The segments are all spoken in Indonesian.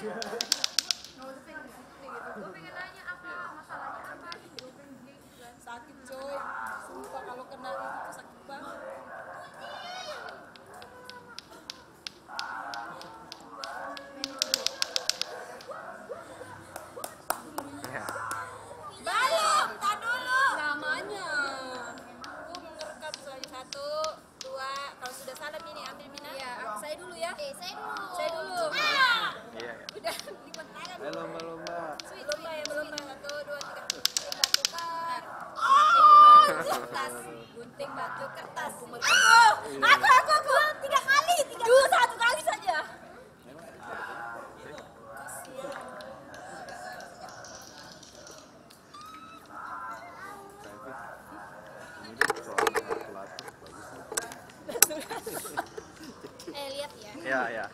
Gue pengen nanya apa masalahnya apa gitu. Sakit coy, sumpah kalau kena itu tuh sakit banget. Balok, tak dulu. Namanya. Gue mau ngerekam soalnya 1, 2. Kalau sudah salam ini ambil Mina. Iya, saya dulu ya. Saya dulu. Saya dulu. Iya. Udah lipat tangan. Lomba. Lomba ya, lomba. 1, 2, 3. Gunting batu kertas. Gunting batu kertas. Aku 3 kali. 1 kali saja. Lihat ya. Iya.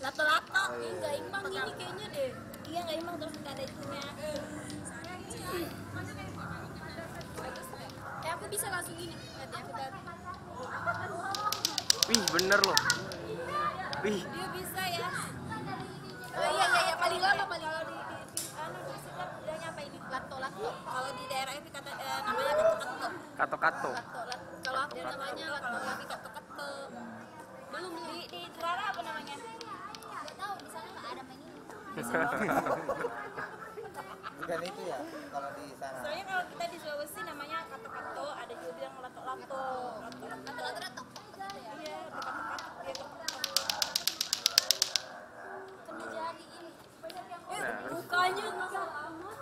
Lato-lato, nggak imbang ini kayaknya deh. Iya nggak imbang terus nggak ada itunya. Aku bisa langsung gini. Lihat ya, kita. Wih, bener loh. Wih. Dia bisa ya. Oh iya paling lama paling kalau di sekitar bilangnya apa ini? Lato-lato. Kalau di daerah ini kata namanya kato-kato. Kato-kato. Kalau aku namanya lato-lato kato-kato. Belum di Rara apa namanya? Nggak tahu di sana nggak ada main ini. Bukan itu ya kalau di sana. Soalnya kalau kita di Sulawesi namanya kato-kato, ada juga bilang lato-lato. Lato-lato. Iya, kato-kato dia kato-kato. Kena jari ini. Mukanya nggak amat.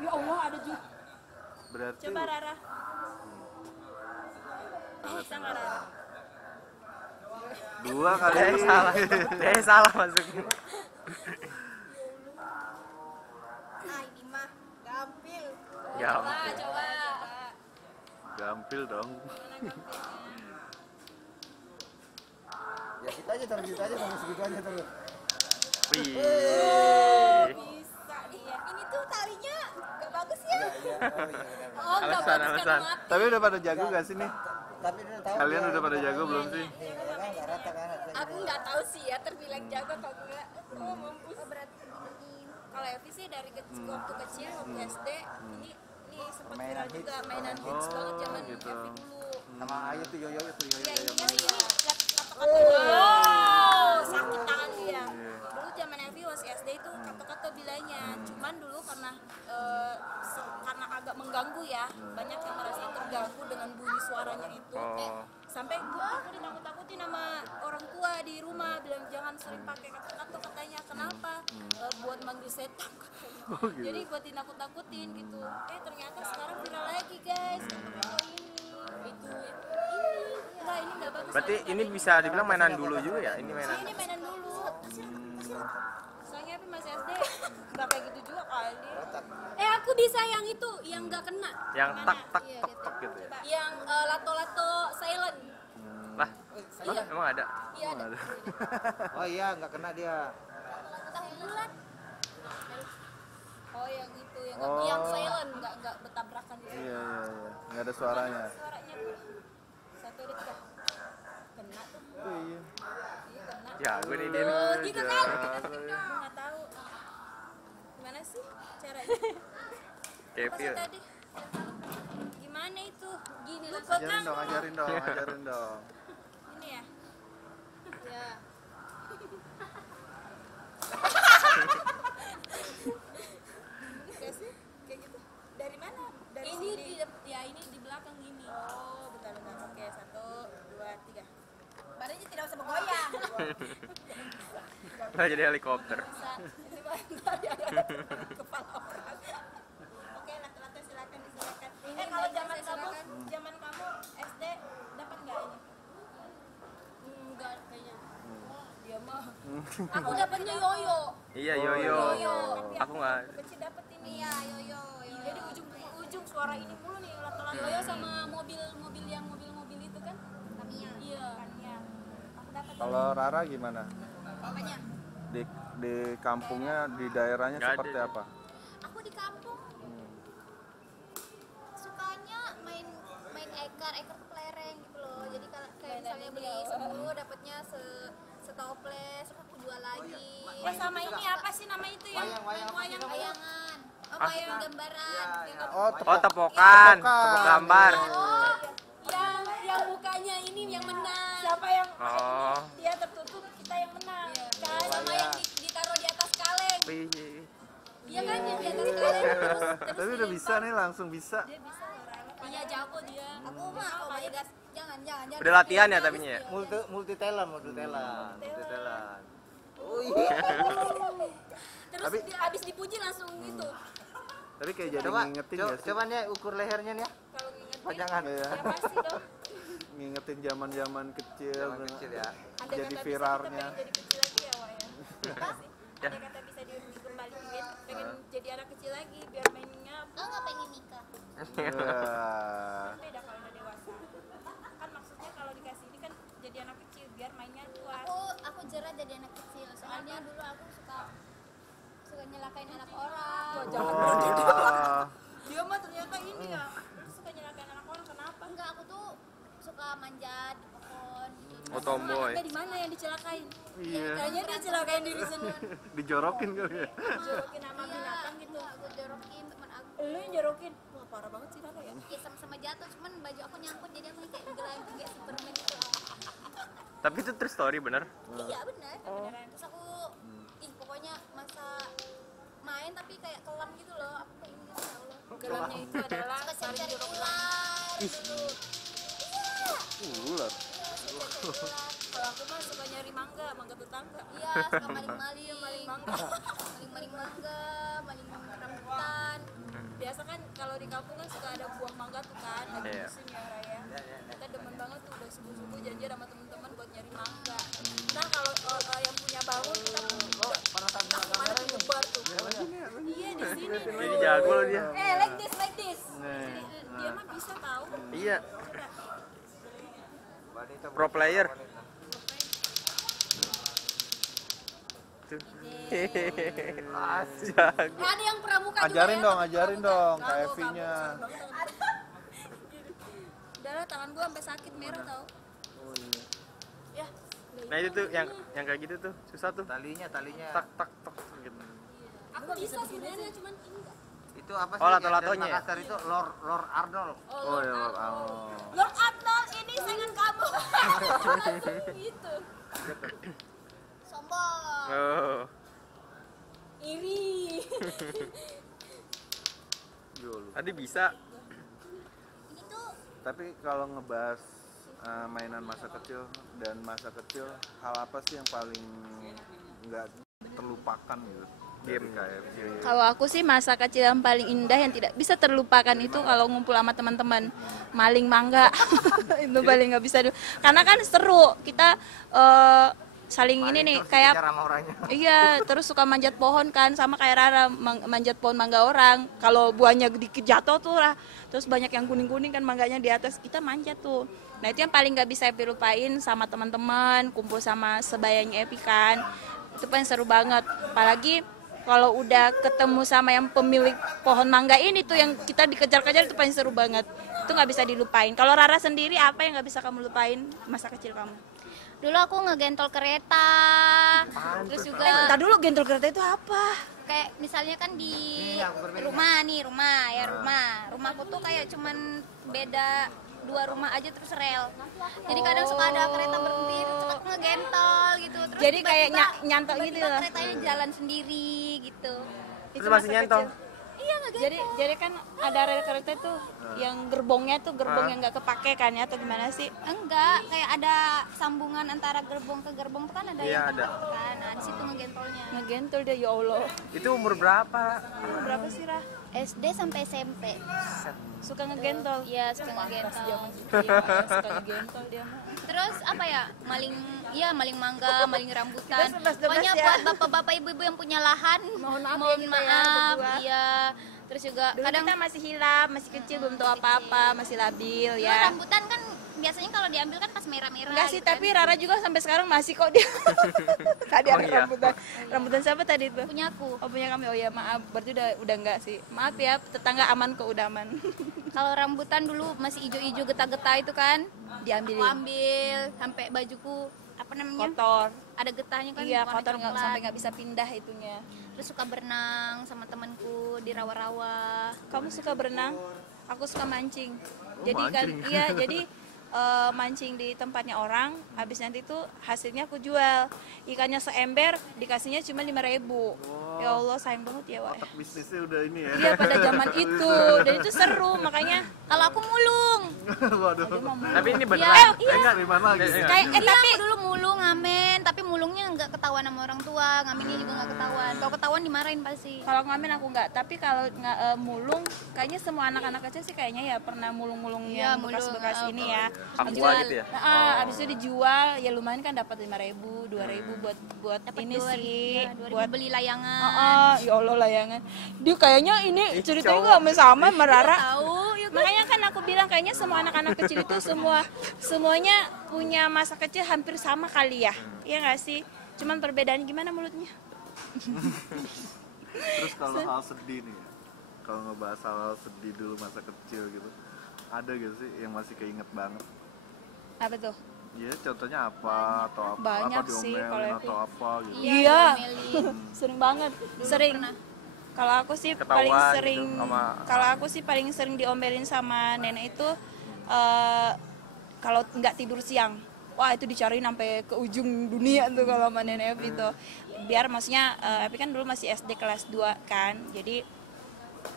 Ya Allah ada juga. Berarti Coba Rara. Bisa nggak Rara? 2 kali. Salah masuknya. Ini mah gampil. Gampil. Coba. Gampil dong. Ya kita aja terus segitu aja terus. Wih. Bisa dia. Ini tuh talinya nggak bagus ya? Iya. Oh nggak Alasan. bagus karena mati. Tapi udah pada jago gak sih nih? Tapi udah tahu. Kalian udah pada jago belum sih? Enggak rata kan? Aku nggak tahu sih ya terbilang jago atau enggak. Oh mampus. Berarti begini. Kalau Evi sih dari waktu kecil waktu SD ini sempat Mainan viral juga hits. mainan hits banget zaman gitu. Evi dulu. Sama Ayu tuh yoyo tuh yoyo. Ya ini kan ini kata-kata wow sakit tangan dia. Dulu zaman Evi masih SD itu kata-kata bilangnya. Cuman dulu karena agak mengganggu ya banyak yang merasa terganggu dengan bunyi suaranya itu. Sampai aku ditakut-takutin sama orang tua di rumah bilang jangan sering pakai kata-kata katanya kenapa buat manggil setan katanya. Jadi buat dinakut-nakutin gitu. Ternyata sekarang viral lagi guys kata-kata ini enggak ini nggak bagus. Berarti ini bisa dibilang mainan dulu juga ya? Ini mainan. Ini mainan dulu. Soalnya Evi masih SD nggak kayak gitu juga kali. Aku bisa yang itu yang nggak kena. Yang Mana? tak tak Iya, tok gitu. tok gitu ya? Yang lato-lato silent. Lah, Iya. emang ada? Iya ada. Oh iya nggak kena dia. Tahu bulat. Oh yang itu yang Oh. yang silent nggak bertabrakan gitu. Iya. Nggak ada suaranya. Suaranya tuh 1, 2, 3 kena tuh. Oh iya. Iya kena. Ya, gue nih dia. Oh, gitu kan? Gue nggak tahu. Gimana sih caranya? Apa sih Kevin. tadi? Gimana itu? Gini lah. Ajarin dong. Ini ya. Ya. Gak sih? Kayak gitu. Dari mana? Dari ini sini. Ini di belakang gini. Oh, bentar. Oke, 1, 2, 3. Badannya tidak usah bergoyang. Lah jadi helikopter. Bisa. Ini bentar ya. Kepala orang. Oke, lato-lato silakan. Kalau zaman kamu SD dapat nggak ini? Enggak kayaknya. Dia mah. Aku dapatnya yoyo. Iya, yoyo. Aku nggak. Kecil dapat ini ya yoyo. Jadi ujung suara ini mulu nih lato-lato. Yoyo sama mobil itu kan? Tamiya. Iya. Aku dapat. Kalau Rara gimana? Apanya? Di kampungnya, di daerahnya Nggak seperti ada. apa? Aku di kampung sukanya main ekar kelereng gitu loh. Jadi kayak misalnya beli 10 dapatnya setoples, terus aku jual lagi. Sama ini apa sih nama itu yang wayang wayangan. Oh, wayang gambaran. Oh, Oh, tepokan, Tepokan. tepok gambar. Oh, yang mukanya ini yang menang. Siapa yang Oh. dia tertutup kita yang menang. Kan sama yang ditaruh di atas kaleng. Wih. Iya kan yang di atas kaleng terus tapi udah bisa nih, langsung bisa. dia bisa loh. Iya jago dia. Aku mah kalau gas jangan. Udah latihan ya tapi ya. Multi talent. Oh iya. Terus Tapi- dia habis dipuji langsung gitu. Tapi kayak jadi Coba, ngingetin ya sih. coba nih ukur lehernya nih ya. Kalau ngingetin Panjangan. Iya. ya pasti dong. Ngingetin zaman-zaman kecil. Zaman kecil ya. Andai Jadi kata viralnya. bisa kita pengen jadi kecil lagi ya, Wak ya. Apa sih? Ya. Andai kata bisa dikembaliin, pengen jadi anak kecil lagi biar mainnya nggak pengen nikah. Wah. Beda kalau udah dewasa. Kan maksudnya kalau dikasih ini kan jadi anak kecil biar mainnya puas. Aku jerah jadi anak kecil soalnya dulu aku suka nyelakain anak orang. Wah. Dia mah ternyata ini ya. Terus suka nyelakain anak orang kenapa? Enggak, aku tuh suka manjat di pohon gitu. Oh, tomboy. Anaknya di mana yang dicelakain? Iya. Kayaknya dia celakain diri sendiri. Dijorokin kali ya. Jorokin sama binatang gitu. Aku jorokin teman aku. Lu yang jorokin. Wah, parah banget sih Rara ya. Ya sama-sama jatuh, cuman baju aku nyangkut jadi aku kayak gelantung kayak Superman gitu. Tapi itu true story bener. Iya benar. Terus aku pokoknya masa main tapi kayak kelam gitu loh. Aku kayak ini ya Allah. Gelamnya itu adalah Suka saling cari jorok. ular gitu. Ular. Kalau aku mah suka nyari mangga tetangga. Iya, suka maling-maling. Maling mangga. Maling-maling mangga, maling rambutan. Biasa kan kalau di kampung kan suka ada buah mangga tuh kan, lagi Iya. musim ya Raya. Kita demen banget tuh udah subuh-subuh janjian sama teman-teman buat nyari mangga. Nah kalau yang punya bangun kita mana tuh nyebar tuh. Iya di sini. Jadi jago loh dia. Like this. Nih. Dia mah bisa tahu. Iya. Wanita, Pro player. Tuh. Jago. Ada yang pramuka juga Ajarin ya, dong, tapi ajarin pramuka. dong, Kagok, KFV-nya. kagok, seru banget. Udah lah, tangan gua sampai sakit merah tau. Oh iya. Ya. Nah itu tuh yang kayak gitu tuh susah tuh. talinya. Tak tak tak gitu. Aku bisa sebenarnya cuman ini enggak. Itu apa sih? Oh, yang lato-latonya dari ya? Makassar itu Lord Arnold. Oh iya. Oh. Lord Arnold ini saingan kamu. Gitu. Sombong. Oh. Iri. Dulu. Tadi bisa. Ini tuh Tapi kalau ngebahas mainan masa kecil dan masa kecil, hal apa sih yang paling nggak terlupakan gitu? Game. KFC. Kalau aku sih masa kecil yang paling indah yang tidak bisa terlupakan itu kalau ngumpul sama teman-teman maling mangga. Itu paling nggak bisa karena kan seru kita saling ini nih kayak Cara sama orangnya. iya terus suka manjat pohon kan sama kayak Rara manjat pohon mangga orang kalau buahnya dikit jatuh tuh lah terus banyak yang kuning-kuning kan mangganya di atas kita manjat tuh. Nah itu yang paling nggak bisa dilupain sama teman-teman kumpul sama sebayanya Epi kan itu paling seru banget apalagi kalau udah ketemu sama yang pemilik pohon mangga ini tuh yang kita dikejar-kejar itu paling seru banget itu nggak bisa dilupain. Kalau Rara sendiri apa yang nggak bisa kamu lupain masa kecil kamu? dulu aku ngegentol kereta. Terus juga Tadi dulu gentol kereta itu apa? kayak misalnya kan di Ini aku berbeda. rumahku tuh kayak cuman beda 2 rumah aja terus rel. Jadi kadang suka ada kereta berhenti terus aku ngegentol gitu. Terus Jadi kayak tiba-tiba- nyantol gitu tiba-tiba ya? keretanya jalan sendiri gitu. Terus masih masa nyantol. kecil. Iya ngegentol. Jadi kan ada rel kereta tuh yang gerbongnya tuh gerbong yang nggak kepake kan ya atau gimana sih? Enggak, kayak ada sambungan antara gerbong ke gerbong tuh kan ada Iya, yang ada. tengah kan. Nah, di situ ngegentolnya. Ngegentol dia ya Allah. Itu umur berapa? Berapa sih Rah? SD sampai SMP. Suka ngegentol. Iya, suka ngegentol. Suka ngegentol dia mah. Terus apa ya? Maling mangga, maling rambutan. Kita 11-12 Pokoknya ya. buat bapak-bapak ibu-ibu yang punya lahan, Mohon maaf ya mohon kita ya, maaf. berdua. Iya. Terus juga Dulu kadang kita masih hilap, masih kecil belum tahu apa-apa, masih labil dulu ya. rambutan kan biasanya kalau diambil kan pas merah-merah. Enggak sih, gitu kan. tapi Rara juga sampai sekarang masih kok dia. Tadi Oh, ada iya. rambutan. Rambutan siapa tadi tuh? Punya aku. Oh punya kami. Oh ya maaf, berarti udah enggak sih. Maaf ya, tetangga aman kok udah aman. Kalau rambutan dulu masih ijo-ijo getah-getah itu kan, aku Diambilin. ambil sampai bajuku apa namanya, kotor. ada getahnya kan, Iya, warna kotor nggak coklat. sampai nggak bisa pindah itunya. Terus suka berenang sama temanku di rawa-rawa. Kamu suka berenang? Aku suka mancing. Oh, Jadi kan mancing. iya, jadi mancing di tempatnya orang, habis nanti tuh hasilnya aku jual. Ikannya seember, dikasihnya cuma 5.000. Ya Allah, sayang banget ya, Wak. Otak bisnisnya udah ini ya. Iya, pada zaman itu. Dan itu seru, makanya Kalau aku mulung, Waduh. Tapi ini beneran. Iya, iya. Enggak dari mana lagi? Iya. kayak tapi aku dulu mulung ngamen, tapi mulungnya nggak ketahuan sama orang tua, ngamennya juga nggak ketahuan. Kalau ketahuan dimarahin pasti. kalau ngamen aku nggak, tapi kalau mulung, kayaknya semua anak-anak kecil sih kayaknya ya pernah mulung-mulung Iya, yang bekas-bekas mulung, ini ya. Aqua Dijual. gitu ya? Abis itu dijual, ya lumayan kan dapat 5.000, 2.000 buat Dapat ini sih, 2.000 buat beli layangan. ya Allah layangan. Dia kayaknya ini ceritanya nggak sama sama Rara. Tahu, ya kan? Makanya kan aku bilang kayaknya semua anak-anak kecil itu semuanya punya masa kecil hampir sama kali ya. Iya nggak sih? Cuman perbedaan gimana mulutnya? Terus kalau hal sedih nih, kalau ngebahas hal sedih dulu masa kecil gitu, ada gak sih yang masih keinget banget? Apa tuh? Ya contohnya apa atau apa, Banyak apa sih diomelin kalau atau apa gitu. Iya, diomelin. sering banget, sering. Kalau aku sih Ketahuan paling gitu sering, sama- kalau aku sih paling sering diomelin sama nenek itu kalau nggak tidur siang. Wah itu dicariin sampai ke ujung dunia tuh kalau sama nenek Evi itu. Biar maksudnya Evi kan dulu masih SD kelas 2 kan, jadi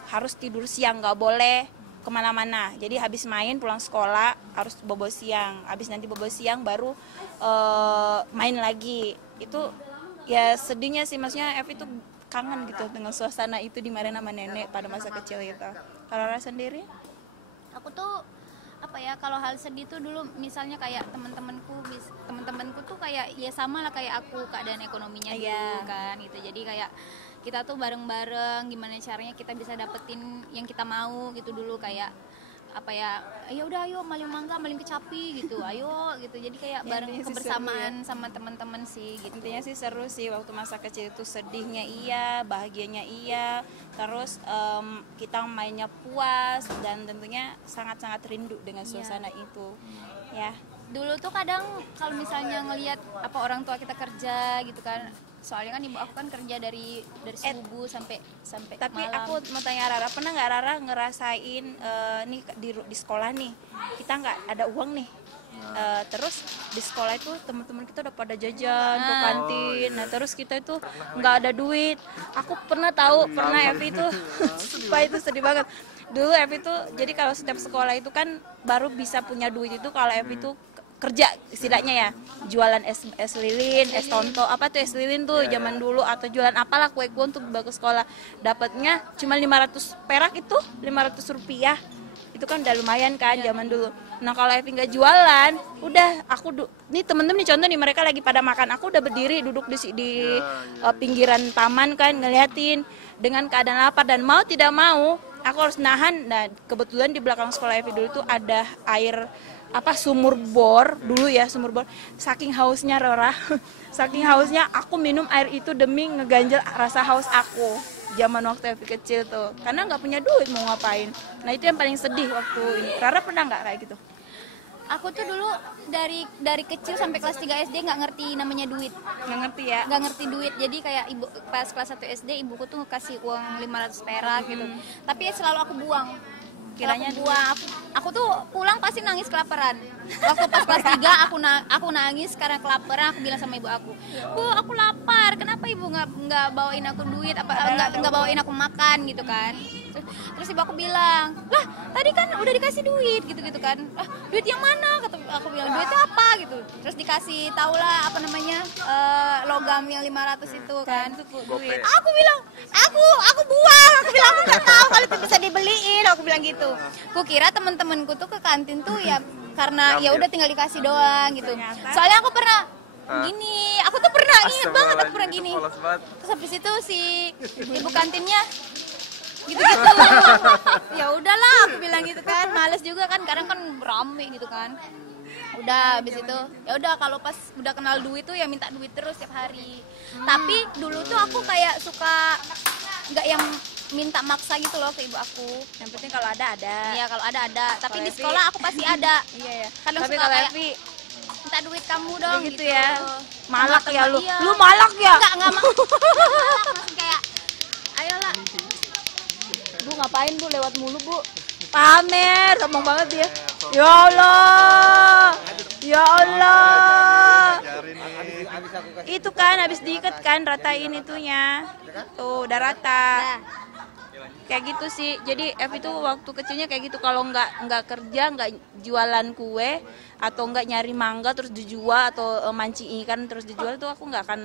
harus tidur siang, nggak boleh kemana-mana. Jadi habis main pulang sekolah harus bobo siang. Habis nanti bobo siang baru main lagi. Itu ya sedihnya sih, maksudnya Evi tuh kangen gitu dengan suasana itu dimarahin sama nenek pada masa kecil gitu. Kalau Rara sendiri? Aku tuh apa ya, kalau hal sedih tuh dulu misalnya kayak teman-temanku tuh kayak ya sama lah kayak aku, keadaan ekonominya Iya. dulu kan gitu. Jadi kayak kita tuh bareng-bareng gimana caranya kita bisa dapetin yang kita mau gitu dulu, kayak apa ya, ya udah ayo maling mangga maling kecapi gitu, ayo gitu. Jadi kayak Ya, bareng intinya sih kebersamaan sama teman-teman sih gitu. Intinya sih seru sih waktu masa kecil itu, sedihnya iya, bahagianya iya, terus kita mainnya puas dan tentunya sangat-sangat rindu dengan suasana itu ya. Dulu tuh kadang kalau misalnya ngelihat apa orang tua kita kerja gitu kan, soalnya kan ibu aku kan kerja dari subuh sampai Tapi malam. aku mau tanya Rara, pernah nggak Rara ngerasain nih di sekolah nih kita nggak ada uang nih, terus di sekolah itu teman-teman kita udah pada jajan ke kantin, nah terus kita itu nggak ada duit. Aku pernah tahu, pernah Evi itu, sumpah itu sedih banget. Dulu Evi itu, jadi kalau setiap sekolah itu kan baru bisa punya duit itu kalau Evi itu kerja istilahnya ya, jualan es lilin, es tonto, apa tuh es lilin tuh zaman dulu, atau jualan apalah kue-kue untuk dibawa ke sekolah. Dapatnya cuma 500 perak itu, 500 rupiah. Itu kan udah lumayan kan zaman dulu. Nah kalau Evi nggak jualan, udah aku nih temen-temen nih contoh nih, mereka lagi pada makan, aku udah berdiri duduk di pinggiran taman kan ngeliatin dengan keadaan lapar, dan mau tidak mau aku harus nahan. Nah kebetulan di belakang sekolah Evi dulu tuh ada air sumur bor dulu ya, sumur bor. Saking hausnya Rora, saking hausnya aku minum air itu demi ngeganjel rasa haus aku zaman waktu Evi kecil tuh, karena nggak punya duit mau ngapain. Nah itu yang paling sedih waktu ini. Rara pernah nggak kayak gitu? Aku tuh dulu dari kecil sampai kelas 3 SD nggak ngerti namanya duit. Nggak ngerti ya? Nggak ngerti duit. Jadi kayak ibu pas kelas 1 SD ibuku tuh ngasih uang 500 perak gitu. Tapi ya selalu aku buang. Kiranya Aku buang. Aku tuh pulang pasti nangis kelaparan. Waktu pas kelas 3 aku nangis karena kelaparan. Aku bilang sama ibu aku, "Bu, aku lapar. Kenapa ibu nggak bawain aku duit? Nggak bawain aku makan gitu kan?" Terus ibu aku bilang, "Lah, tadi kan udah dikasih duit gitu kan." "Ah, duit yang mana?" Kata aku bilang, "Duitnya apa?" gitu. Terus dikasih tau lah apa namanya, logam yang 500 itu kan. Duit. Aku bilang, aku buang. Aku bilang, aku nggak tahu kalau itu bisa dibeliin. Aku bilang gitu. Kukira teman-temanku tuh ke kantin tuh ya karena ya udah tinggal dikasih doang gitu. Soalnya aku pernah gini, aku tuh pernah inget banget aku pernah gini. Polos banget. Terus habis itu si ibu kantinnya gitu-gitu. Ya udahlah, aku bilang gitu kan. Males juga kan, kadang kan rame gitu kan. Udah habis itu ya udah, kalau pas udah kenal duit tuh ya minta duit terus tiap hari. Tapi dulu tuh aku kayak suka nggak yang minta maksa gitu loh ke ibu aku. Yang penting kalau ada. Iya, kalau ada. Tapi Kalau di Evi- sekolah aku pasti ada. Iya ya. Kadang Tapi suka kalau kayak Evi minta duit kamu dong Kayak gitu gitu ya. Malak Sama ya lu. teman, iya. Lu malak ya? Enggak malak, langsung kayak ayolah. Bu ngapain Bu lewat mulu Bu? Pamer, sombong banget dia. Ya Allah. Ya Allah. Itu kan habis diikat kan ratain itunya. Tuh udah rata. Kayak gitu sih. Jadi F itu waktu kecilnya kayak gitu, kalau nggak kerja, nggak jualan kue atau nggak nyari mangga terus dijual atau mancing ikan terus dijual tuh aku nggak akan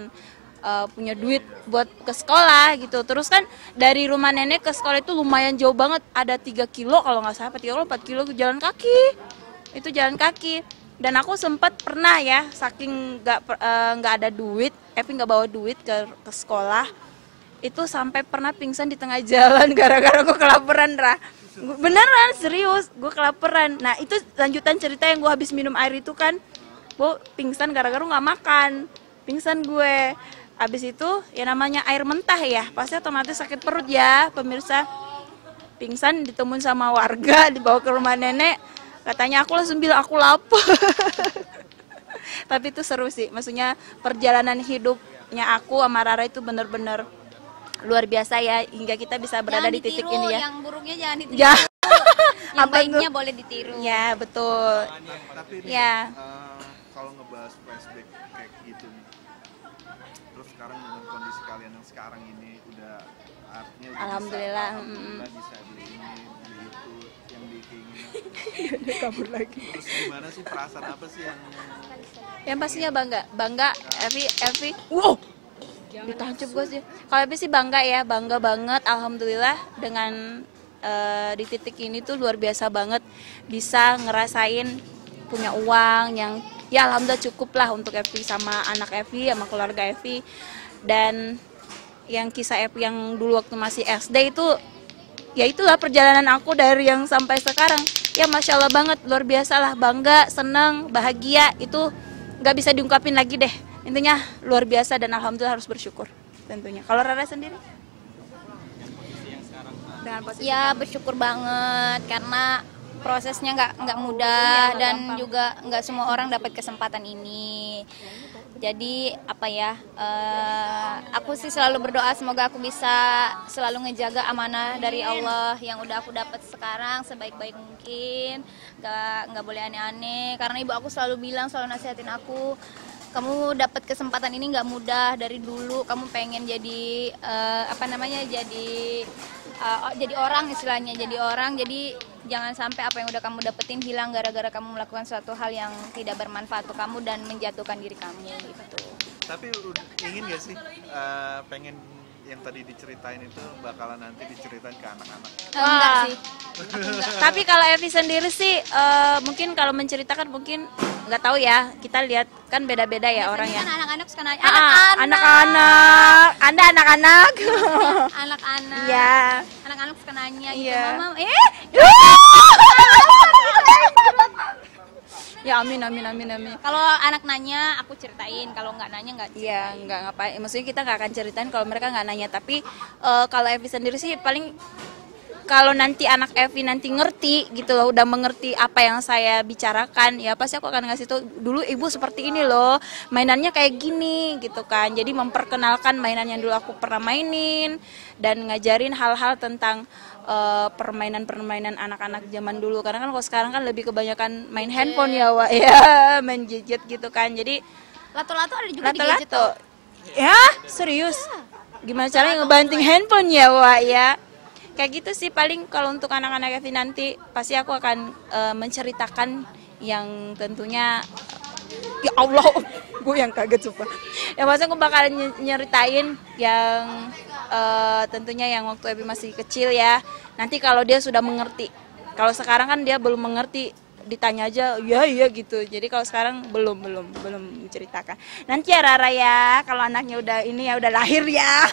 punya duit buat ke sekolah gitu. Terus kan dari rumah nenek ke sekolah itu lumayan jauh banget, ada 3 kilo kalau nggak salah, 3 kilo 4 kilo jalan kaki. Itu jalan kaki. Dan aku sempat pernah ya, saking nggak ada duit, Evi nggak bawa duit ke sekolah, itu sampai pernah pingsan di tengah jalan gara-gara gue kelaparan, Ra. Beneran, serius, gue kelaparan. Nah itu lanjutan cerita yang gue habis minum air itu kan, gue pingsan gara-gara nggak makan, pingsan gue. Habis itu ya namanya air mentah ya, pasti otomatis sakit perut ya pemirsa. Pingsan ditemuin sama warga, dibawa ke rumah nenek. Katanya aku langsung bilang aku lapar. Tapi itu seru sih, maksudnya perjalanan hidupnya aku sama Rara itu bener-bener luar biasa ya, hingga kita bisa berada di titik ini ya. Yang buruknya jangan ditiru. Ya. Yang Apa baiknya tuh? boleh ditiru. Ya betul. Tapi nih, Ya. kalau ngebahas flashback kayak gitu nih, terus sekarang dengan kondisi kalian yang sekarang ini udah artinya udah Alhamdulillah, bisa, alhamdulillah bisa di ini, di itu yang dikeinginan. Dia kabur lagi. Terus gimana sih, perasaan apa sih Yang pastinya bangga Evi. Wow, ditancap gue sih. Kalau Evi sih bangga ya, bangga banget. Alhamdulillah dengan di titik ini tuh luar biasa banget bisa ngerasain punya uang yang ya alhamdulillah cukup lah untuk Evi sama anak Evi sama keluarga Evi. Dan yang kisah Evi yang dulu waktu masih SD itu ya itulah perjalanan aku dari yang sampai sekarang. Ya Masya Allah banget, luar biasa lah, bangga, senang, bahagia, itu nggak bisa diungkapin lagi deh. Intinya luar biasa dan alhamdulillah harus bersyukur tentunya. Kalau Rara sendiri? Dengan posisi Ya bersyukur banget karena prosesnya nggak mudah nggak dan gampang. juga nggak semua orang dapat kesempatan ini. Jadi apa ya, aku sih selalu berdoa semoga aku bisa selalu ngejaga amanah dari Allah yang udah aku dapat sekarang sebaik-baik mungkin. Nggak boleh aneh-aneh karena ibu aku selalu bilang, selalu nasihatin aku, kamu dapat kesempatan ini nggak mudah, dari dulu kamu pengen jadi jadi orang istilahnya, jadi orang, jadi jangan sampai apa yang udah kamu dapetin hilang gara-gara kamu melakukan suatu hal yang tidak bermanfaat untuk kamu dan menjatuhkan diri kamu gitu. Tapi ingin gak sih pengen yang tadi diceritain itu bakalan nanti diceritain ke anak-anak? Enggak sih. Tapi kalau Evi sendiri sih mungkin kalau menceritakan mungkin nggak tahu ya, kita lihat kan beda-beda ya orang Kan yang anak-anak suka nanya, anak-anak, Anda anak-anak. anak-anak. Iya. Anak-anak suka nanya gitu, Iya. Mama, Ya amin. kalau anak nanya aku ceritain, kalau nggak nanya nggak ceritain. Iya, nggak ngapain. Maksudnya kita nggak akan ceritain kalau mereka nggak nanya. Tapi kalau Evi sendiri sih paling kalau nanti anak Evi nanti ngerti gitu loh, udah mengerti apa yang saya bicarakan, ya pasti aku akan ngasih tuh, dulu ibu seperti ini loh, mainannya kayak gini gitu kan. Jadi memperkenalkan mainan yang dulu aku pernah mainin dan ngajarin hal-hal tentang permainan-permainan anak-anak zaman dulu. Karena kan kalau sekarang kan lebih kebanyakan main handphone ya, Wak, ya main gadget gitu kan. Jadi Lato-lato ada juga di gadget lato-lato. tuh. Ya, serius. Gimana caranya ngebanting handphone ya, Wak, ya? Kayak gitu sih paling kalau untuk anak-anak Evi nanti pasti aku akan menceritakan yang tentunya ya Allah, gue yang kaget sumpah. Ya maksudnya aku bakalan nyeritain yang tentunya yang waktu Evi masih kecil ya. Nanti kalau dia sudah mengerti. Kalau sekarang kan dia belum mengerti, ditanya aja iya gitu. Jadi kalau sekarang belum menceritakan. Nanti ya Rara ya, kalau anaknya udah ini ya udah lahir ya.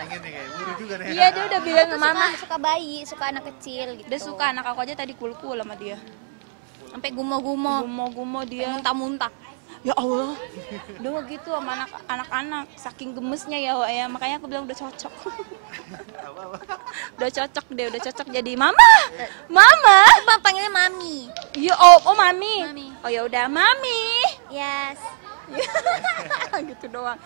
Pengen nih kayak buru juga nih. Iya, dia udah bilang ke mama. Suka bayi, suka anak kecil gitu. Dia suka, anak aku aja tadi kul-kul sama dia. Sampai gumo-gumo, Gumo-gumo dia. muntah-muntah. Ya Allah, udah gitu sama anak-anak saking gemesnya ya Wak ya, makanya aku bilang udah cocok. Udah cocok jadi mama. Apa panggilnya mami? Iya, oh mami. Mami. Oh ya udah mami. Yes. Gitu doang.